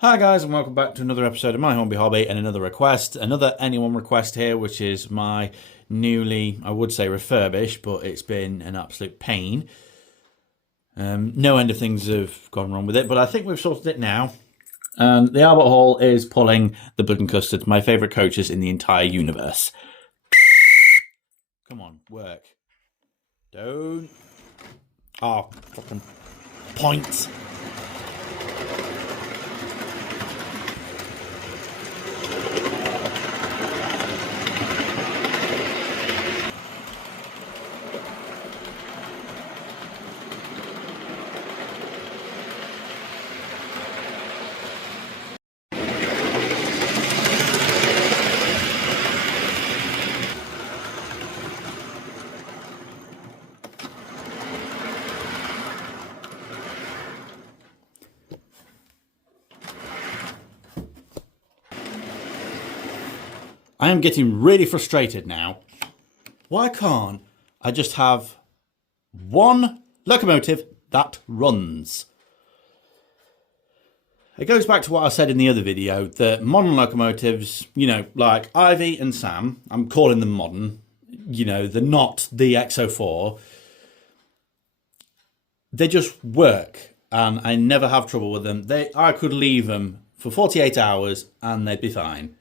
Hi guys, and welcome back to another episode of my Hornby Hobby and another anyone request here, which is my newly, I would say refurbished, but it's been an absolute pain. No end of things have gone wrong with it, but I think we've sorted it now. The Albert Hall is pulling the Blood and Custard, my favourite coaches in the entire universe. Come on, work. Don't. Oh, fucking points. I am getting really frustrated now. Why can't I just have one locomotive that runs? It goes back to what I said in the other video, that modern locomotives, like Ivy and Sam, I'm calling them modern, they're not the XO4. They just work and I never have trouble with them. I could leave them for 48 hours and they'd be fine.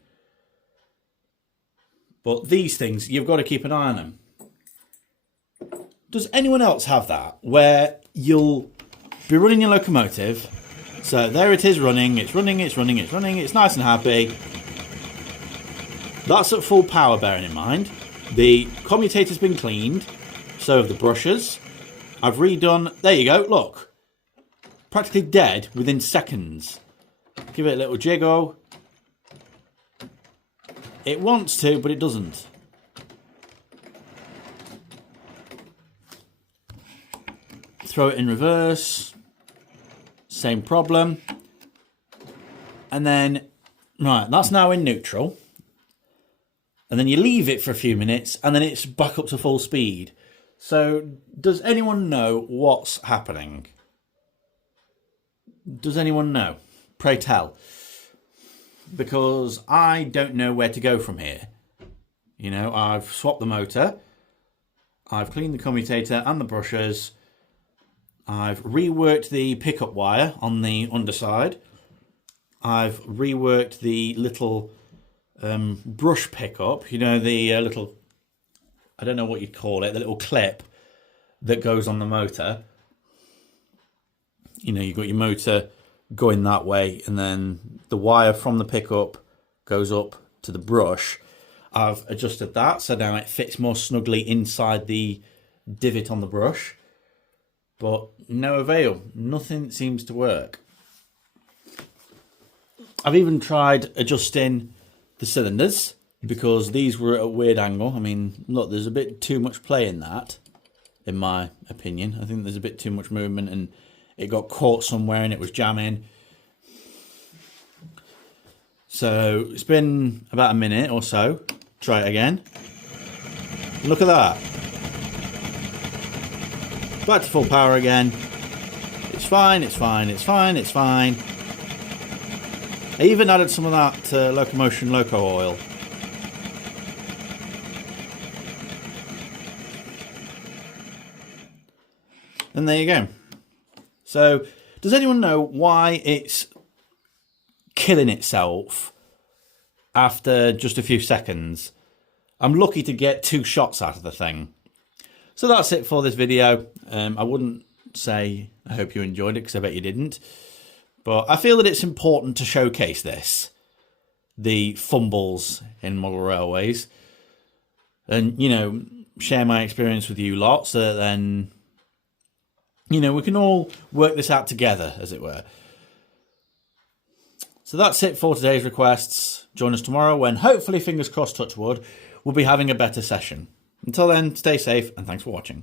But these things, you've got to keep an eye on them. Does anyone else have that? Where you'll be running your locomotive. So there it is running. It's running. It's nice and happy. That's at full power, bearing in mind. The commutator's been cleaned. So have the brushes. I've redone. There you go. Look. Practically dead within seconds. Give it a little jiggle. It wants to, but it doesn't. Throw it in reverse. Same problem. And then, right, that's now in neutral. And then you leave it for a few minutes, and then it's back up to full speed. So, does anyone know what's happening? Does anyone know? Pray tell. Because I don't know where to go from here. I've swapped the motor. I've cleaned the commutator and the brushes. I've reworked the pickup wire on the underside. I've reworked the little brush pickup. The little, I don't know what you'd call it, the little clip that goes on the motor. You've got your motor going that way, and then the wire from the pickup goes up to the brush. I've adjusted that so now it fits more snugly inside the divot on the brush, but no avail. Nothing seems to work. I've even tried adjusting the cylinders because these were at a weird angle. I mean, look, there's a bit too much play in that, in my opinion. I think there's a bit too much movement and it got caught somewhere and it was jamming. So it's been about a minute or so. Try it again. Look at that. Back to full power again. It's fine, it's fine, it's fine, it's fine. I even added some of that Locomotion Loco oil. And there you go. So, does anyone know why it's killing itself after just a few seconds? I'm lucky to get 2 shots out of the thing. So that's it for this video. I wouldn't say I hope you enjoyed it, because I bet you didn't. But I feel that it's important to showcase this. The fumbles in model railways. And, share my experience with you lot, so that then we can all work this out together, as it were. So that's it for today's requests. Join us tomorrow when, hopefully, fingers crossed, touch wood, we'll be having a better session. Until then, stay safe and thanks for watching.